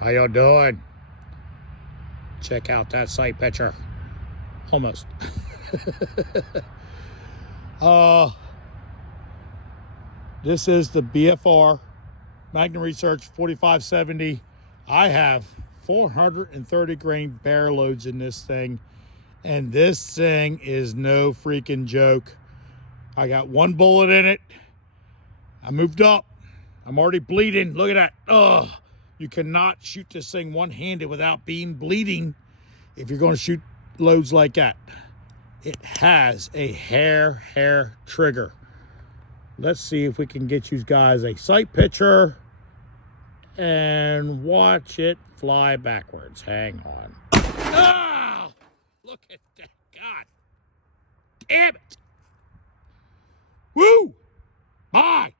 How y'all doing? Check out that sight picture. Almost. This is the BFR Magnum Research 4570. I have 430 grain bear loads in this thing, and this thing is no freaking joke. I got one bullet in it. I moved up. I'm already bleeding. Look at that. Ugh. You cannot shoot this thing one-handed without being bleeding if you're going to shoot loads like that. It has a hair trigger. Let's see if we can get you guys a sight picture and watch it fly backwards. Hang on. Ah! Look at that. God damn it. Woo! Bye.